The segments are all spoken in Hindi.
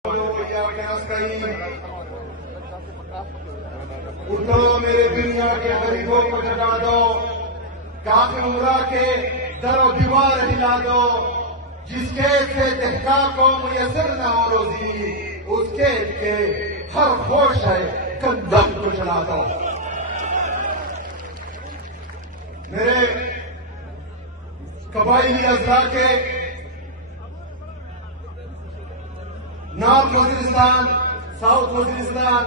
उठो मेरे दुनिया के गरीबों को जगा दो, काफी उमरा के दरो दीवार हिला दो। जिसके से दहका को मुयसर न हो रोजी, उसके के हर होश है कंदम को चला दो। मेरे कबायली अज़ला के नॉर्थ वजीरिस्तान, साउथ वजीरिस्तान,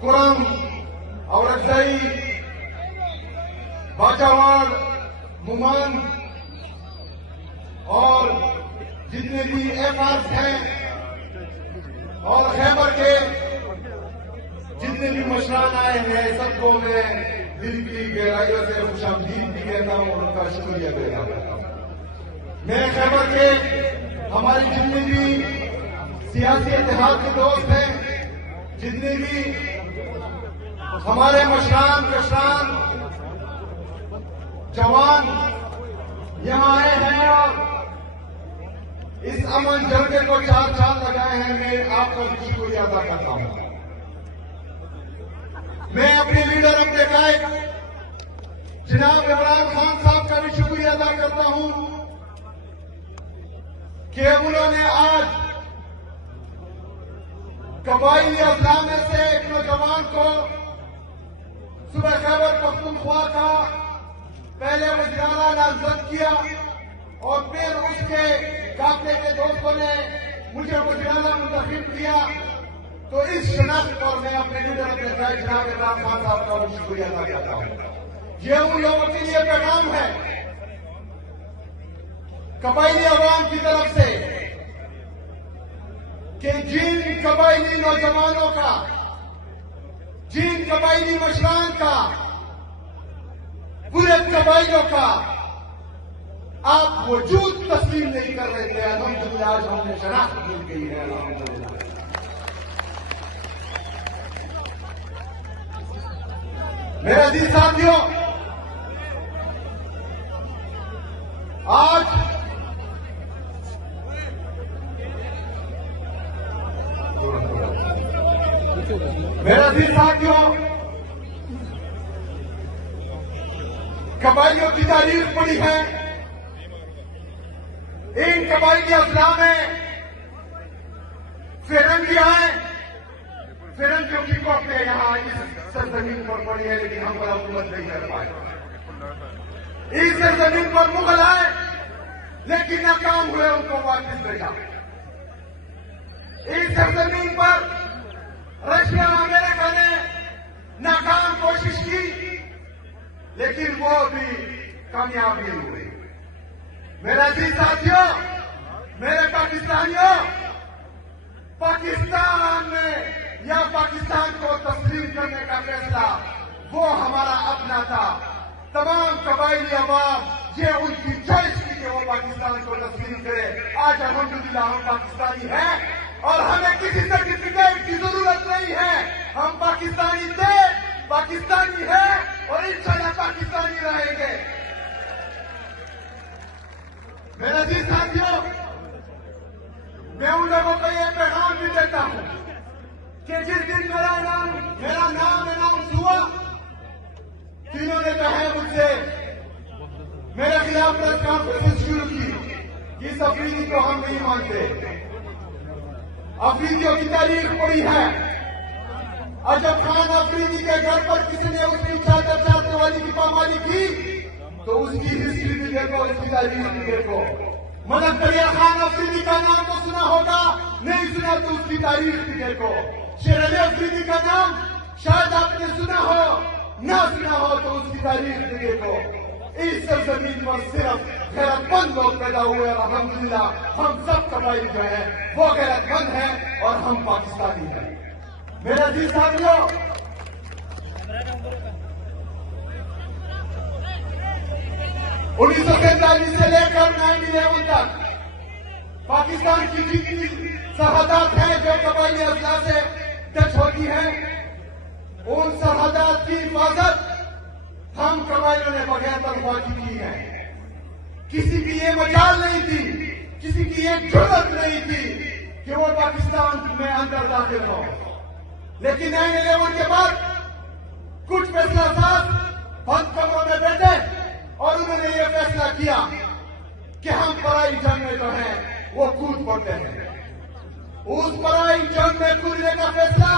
कुरम, औरंगज़ई, बाजावाड़, मुमान और जितने भी एफआर्स हैं और खैबर के जितने भी मशरान आए हैं, सबको मैं दिल की गहराइयों से खुशामदीद भी कहता हूं, उनका शुक्रिया अदा करता हूं। मैं खैबर के हमारी जितने भी सियासी इत्तेहाद के दोस्त हैं, जितने भी हमारे मशरान कशरान जवान यहां आए हैं और इस अमन जलसे को 4 साल लगाए हैं, मैं आपका भी शुक्रिया अदा करता हूं। मैं अपने लीडर अपने कायद जनाब इमरान खान साहब का भी शुक्रिया अदा करता हूं कि उन्होंने आज कबायली अज़ला में से एक नौजवान को सुबह खैबर पख्तूनख्वा का पहले वज़ीर-ए-आला नामजद किया और फिर उसके काफिले के दोस्तों ने मुझे वज़ीर-ए-आला मुंतखब किया। तो इस शनाख्त पर मैं अपने लीडर अपने कायद जनाब इमरान खान साहब का भी शुक्रिया अदा करता हूं। ये उन लोगों के लिए पैगाम है कबायली अवाम की तरफ से कि जिन कबायली नौजवानों का, जिन कबायली मशरान का, बुरे कबायलों का आप वजूद तस्लीम नहीं कर रहे थे, अल्हम्दुलिल्लाह आज हमने शनाख्त मिल गई है। अल्हम्दुलिल्लाह मेरे अजीज साथियों, आज मेरे अजीज साथियों, कबायलियों की तारीख पड़ी है। इन कबायली अज़ला में फिरंगी आए, फिरंगियों की कॉपी यहां इस सरजमीन पर पड़ी है, लेकिन हम पर हुकूमत नहीं कर पाए। इस सरजमीन पर मुगल आए लेकिन नाकाम हुए, उनको वापस भेजा। इस सरजमीन पर रशिया अमेरिका ने नाकाम कोशिश की, लेकिन वो भी कामयाब नहीं हुई। मेरे अजीज साथियों, मेरे पाकिस्तानियों, पाकिस्तान में या पाकिस्तान को तस्लीम करने का फैसला वो हमारा अपना था। तमाम कबायली अवाम ये उनकी चॉइस थी कि वो पाकिस्तान को तस्लीम करे। आज अल्हम्दुलिल्लाह हम पाकिस्तानी हैं और हमें किसी सर्टिफिकेट की जरूरत नहीं है। हम पाकिस्तानी थे, पाकिस्तानी है और इंशाल्लाह पाकिस्तानी रहेंगे। मेरे अजीज साथियों, मैं उन लोगों को यह पैगाम भी देता हूं कि जिस दिन मेरा नाम अनाउंस हुआ, तीनों ने कहा मुझसे, मेरे खिलाफ प्रेस कॉन्फ्रेंस शुरू की कि इस अफरीदी को हम नहीं मानते। अफरीदियों की तारीख पड़ी है। अजब खान अफरीदी के घर पर किसी ने उसकी चादर चाहते वाली की पामाली की तो उसकी हिस्ट्री भी देखो, उसकी तारीख भी देखो। मलक दरिया खान अफरीदी का नाम तो सुना होगा, नहीं सुना तो उसकी तारीख भी देखो। शेर अली अफरीदी का नाम शायद आपने सुना हो, ना सुना हो तो उसकी तारीख भी देखो। इस सरजमीन पर सिर्फ गैरतमंद लोग पैदा हुए और अल्हम्दुलिल्लाह हम सब कबाइल जो है वो गैरतमंद हैं और हम पाकिस्तानी हैं। मेरे अजीज साथियों, 1947 से लेकर 9/11 तक पाकिस्तान की जितनी सरहदात हैं जो कबायली अज़ला से टच होती हैं, उन सरहदात की हिफाजत हम कबायलियों ने बगैर तनख्वाह की है। किसी की ये मजाल नहीं थी, किसी की ये जुर्रत नहीं थी पाकिस्तान में अंदर दाखिल हो। लेकिन 9/11 के बाद कुछ फैसला साहब बंद कमरों में बैठे और उन्होंने ये फैसला किया कि हम पराई जंग में जो है वो कूद पड़ते हैं। उस पराई जंग में कूदने का फैसला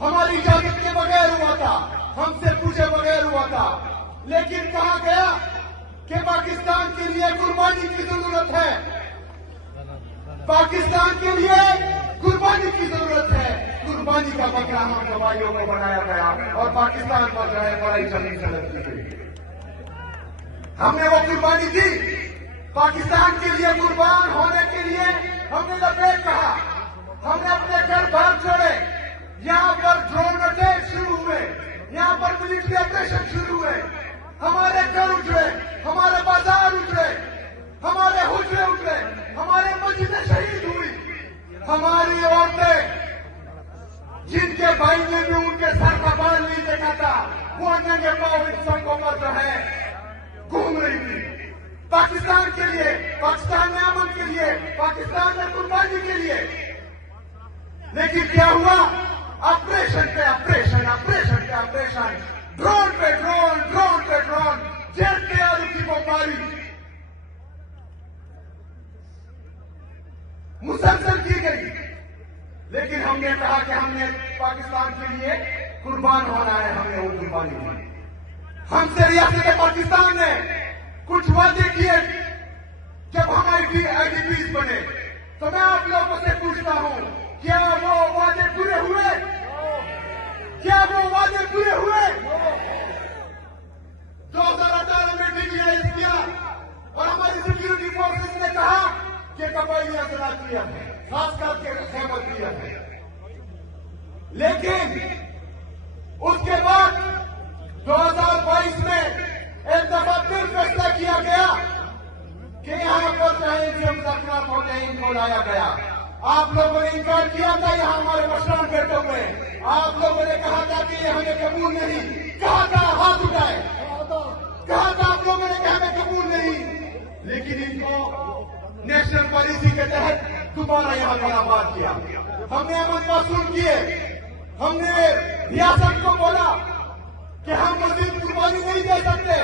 हमारी इजाजत के बगैर हुआ था, हमसे पूछे बगैर हुआ था। लेकिन कहा गया कि पाकिस्तान के लिए कुर्बानी की जरूरत है, पाकिस्तान के लिए कुर्बानी की जरूरत है। कुर्बानी का बकरा हम गवाहियों को बनाया गया और पाकिस्तान पर जो है बड़ी जमीन सड़क की गई। हमने वो कुर्बानी दी, पाकिस्तान के लिए कुर्बान होने के लिए हमने लपेट कहा, हमने अपने घर बाहर छोड़े, यहाँ पर ड्रोन अटैक शुरू हुए, यहाँ पर मिलिट्री ऑपरेशन शुरू हुए, हमारे घर उजड़े, हमारे बाजार उजड़े, हमारे हुजरे उजड़े, हमारे मस्जिदें शहीद हुई, हमारी औरतें जिनके भाई ने भी उनके सर का बाल नहीं देखा था वो नंगे पांव इन सड़कों पर जो है घूम रही थी पाकिस्तान के लिए, पाकिस्तान में अमन के लिए, पाकिस्तान में कुर्बानी के लिए। लेकिन क्या हुआ? ऑपरेशन पे ऑपरेशन, ऑपरेशन पे ऑपरेशन, ड्रोन पे ड्रोन, ड्रोन पे ड्रोन, जेट के आलू की बमबारी मुसलसल की गई। लेकिन हमने कहा कि हमने पाकिस्तान के लिए कुर्बान होना है, हमने वो कुर्बानी दी। हमसे रियासत पाकिस्तान ने कुछ वादे किए जब हम आईडीपीज बने, तो मैं आप लोगों से पूछता हूं, क्या वो वादे पूरे हुए? क्या वो वादे पूरे हुए? 2018 में डीजीआईएस किया और हमारी सिक्योरिटी फोर्सेस ने कहा कि कबायली असलाह किया है, खास करके सहमत किया है। लेकिन उसके बाद 2022 में एक दफा फिर फैसला किया गया कि यहां पर चाहे जो मुज़ाकरात होते हैं इनको लाया गया। आप लोगों ने इनकार किया था, यहां हमारे मशरान बैठे हुए, आप लोगों ने कहा था कि ये हमें कबूल नहीं, कहा था हाथ उठाए, कहा था आप लोगों ने कि हमें कबूल नहीं। लेकिन इनको नेशनल पॉलिसी के तहत दोबारा यहां पर आबाद किया। हमने अमन वसूल किए, हमने रियासत को बोला कि हम मजीद कुर्बानी नहीं दे सकते,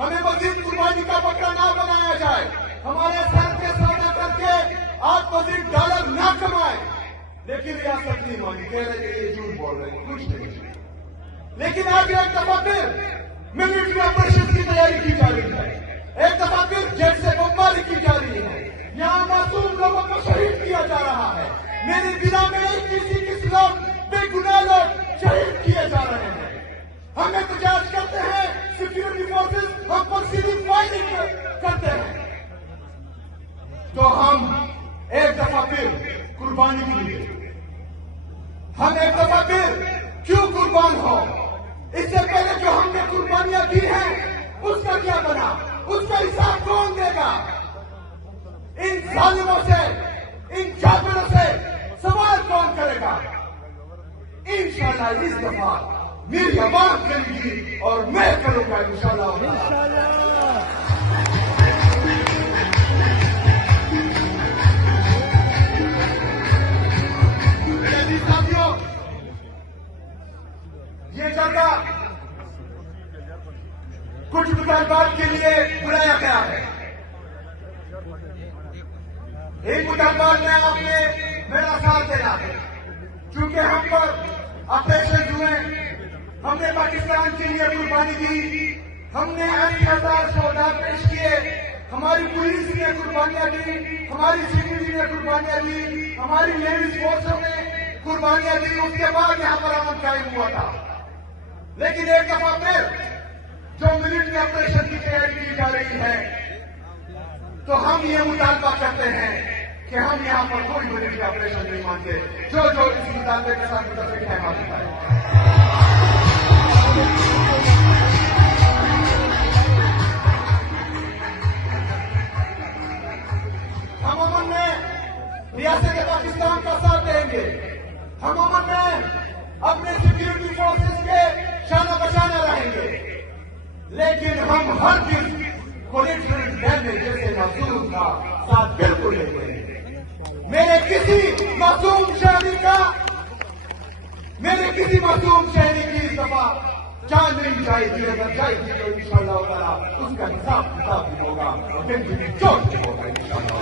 हमें मजीद कुर्बानी का बकरा ना बनाया जाए, हमारे सर के सौदा करके आप मजीद डॉलर ना कमाए। लेकिन रियासत नहीं मानी, कह रहे थे ये झूठ बोल रहे हैं, कुछ नहीं। लेकिन आज एक दफा फिर मिलिट्री ऑपरेशन की तैयारी की जा रही है, एक दफा फिर जेट से बमबारी की जा रही है, यहाँ मासूम लोगों को शहीद किया जा रहा है। मेरे जिला में 21 लोग बेगुनाह लोग शहीद किए जा रहे हैं। हम एहतजाज करते हैं, सिक्योरिटी फोर्सेस हम पर सीधी फायरिंग करते हैं। तो हम एक दफा फिर कुर्बानी के लिए, हम एक दफा फिर क्यों कुर्बान हो? इससे पहले जो हमने कुर्बानियां दी हैं उसका क्या बना, उसका हिसाब कौन देगा? इन जालिमों से, इन जाबिरों से सवाल कौन करेगा? इंशाल्लाह इस दफा मेरी आवाज करेगी और मैं करूंगा इंशाल्लाह। साथियों, ये जगह कुछ मुतालबात के लिए बुलाया गया है। एक मुतालबात में आपने मेरा साथ देना है, क्योंकि हम पर ऑपरेशन हुए, हमने पाकिस्तान के लिए कुर्बानी दी, हमने 80,000 शोधा पेश किए, हमारी पुलिस ने कुर्बानियां दी, हमारी सिक्योरिटी ने कुर्बानियां दी, हमारी नेवी फोर्सों ने कुर्बानियां दी। उसके बाद यहां पर अमन कायम हुआ था। लेकिन एक दफा फिर जो मिलिट्री ऑपरेशन की तैयारी की जा रही है, तो हम ये मुतालबा करते हैं कि हम यहाँ पर कोई मिलिट्री ऑपरेशन नहीं मानते। जो जो इस मुतालबे के साथ मुतफिक है मानता है। हम अमन में रियासत पाकिस्तान का साथ देंगे, हम अमन में अपने सिक्योरिटी फोर्सेस के शाना बशाना रहेंगे। लेकिन हम हर चीज कोलेटरल डैमेज जैसे महसूस का साथ बिल्कुल नहीं देंगे। मेरे किसी मासूम शहरी का, मेरे किसी मासूम शहरी की इस दफा जान नहीं जाएगी। अगर जाएगी तो इंशाअल्लाह ताला उसका हिसाब किताब भी होगा और जिंदगी चोट भी होगा इंशाअल्लाह।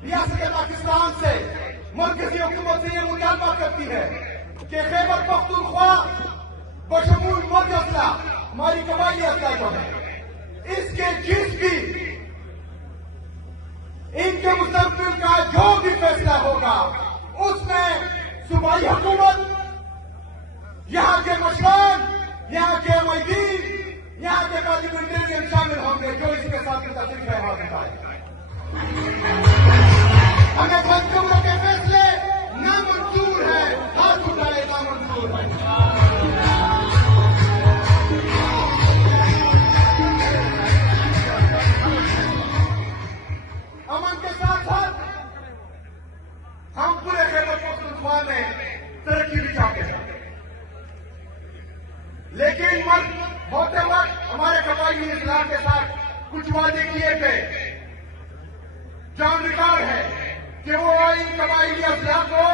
रियासत पाकिस्तान से मरकजी हुकूमत से यह मुतालबा करती है कि खैबर पख्तूनख्वा बशमूल मर्द असला, हमारी कबायली असला जो है, इसके जिस भी इनके मुस्तकबिल का जो भी फैसला होगा उसमें सूबाई हुकूमत, यहाँ के मशरान, यहाँ के मुइदीन, यहाँ के पार्लियामेंटेरियन शामिल होंगे जो इसके साथ मुताबिक है हाथ उठाए। हमें मंजूर के फैसले नामंजूर है, हाथ उठाए नामंजूर है। अमन के साथ साथ हम पूरे खैबर पख्तूनख्वा में तरक्की भी चाहते हैं, लेकिन मर्द होते वक्त हमारे कबायली इस्लाम के साथ कुछ वादे किए गए। जॉन रिकॉर्ड है कि वो इन कबायली अफराद को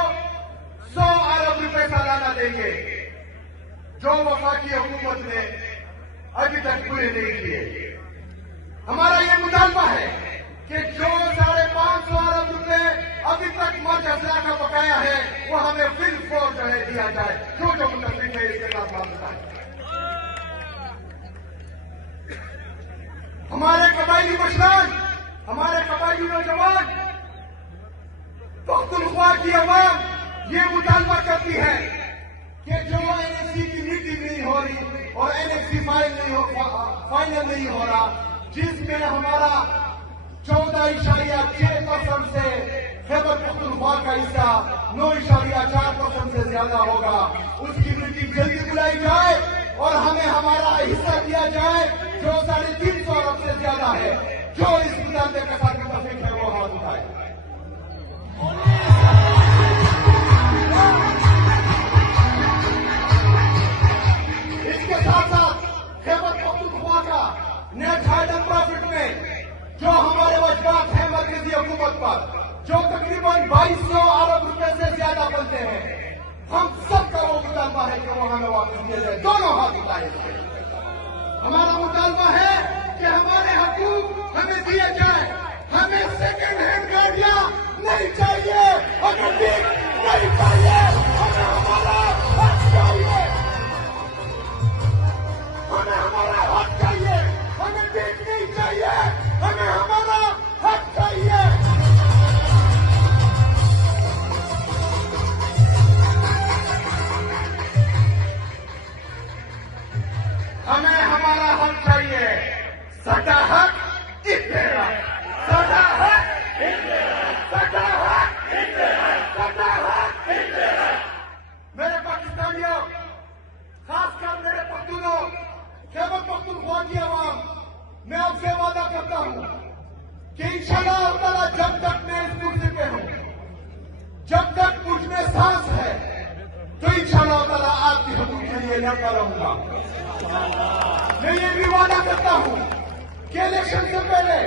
100 अरब रुपए सालाना देंगे, जो वफाकी हुकूमत ने अभी तक पूरे नहीं किए। हमारा ये मुतालबा है कि जो 550 अरब रुपए अभी तक मर्ज असला का बकाया है वो हमें फिल फोर जो है दिया जाए, जो मुतल्लिक है इसके साथ बात बताए। हमारे कबायली मशरान, हमारे कबायली नौजवान, पख्तूनख्वा की अवाम ये मुतालबा करती है कि जो एनएससी की मीटिंग नहीं हो रही और एनएससी फाइनल नहीं हो रहा, जिसमें हमारा 14.6% से खैबर पख्तूनख्वा का हिस्सा 9.4% से ज्यादा होगा, उसकी मीटिंग जल्दी बुलाई जाए और हमें हमारा हिस्सा दिया जाए जो 350 अरब से ज्यादा है। जो इस मुतालबे के साथ मुतफिक है वो हाथ उठाए। इसके साथ साथ खैबर पख्तूनख्वा का नेट हाइडन प्रॉफिट में जो हमारे वजबात हैं मरकजी हुकूमत पर, जो तकरीबन 2200 अरब रुपए से ज्यादा बनते हैं, हम सबका वो मुतालबा है कि वो हमें वापस दिए जाए। दोनों हाथ उठाए। हमारा मुतालबा है कि हमारे हकूक हमें दिए जाए। हमें सेकेंड हैंड गाड़ियां नहीं चाहिए, हमें नहीं चाहिए, हमें हमारा हक चाहिए, हमें हमारा हक चाहिए, हमें भीख नहीं चाहिए, हमें हमारा हक चाहिए। हमें हमारा हक चाहिए। सदा हक इतना, सदा हक इतना, सदा हक इतना, सदा हक इतना। मेरे पाकिस्तानियों, खासकर मेरे पख्तूनों, खैबर पख्तूनख्वा की आवाम, मैं आपसे वादा करता हूं कि इंशाअल्लाह ताला जब तक मैं इस कुर्सी पे हूं, जब तक मुझ में सांस है, तो इंशाअल्लाह ताला आपकी हुकूक के लिए लड़ता रहूंगा। मैं ये भी वादा करता हूं कि इलेक्शन से पहले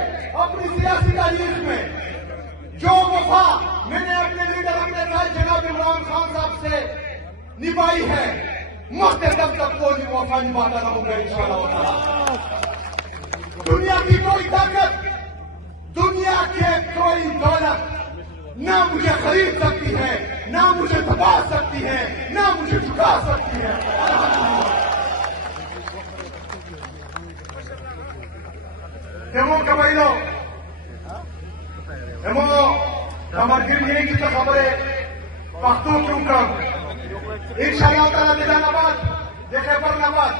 अपनी सियासी तारीख में जो वफा मैंने अपने लीडर अपने भाई जनाब इमरान खान साहब से निभाई है, मरते दम तक वो वफा निभाता रहूंगा इंशाअल्लाह। दुनिया की कोई ताकत, दुनिया के कोई दौलत ना मुझे खरीद सकती है, ना मुझे दबा सकती है, ना मुझे झुका सकती है। Emo kabailo, emo kamar giri kita khabare paktu kyun kam, insyaallah taala Nizamabad, Khaibar Nabad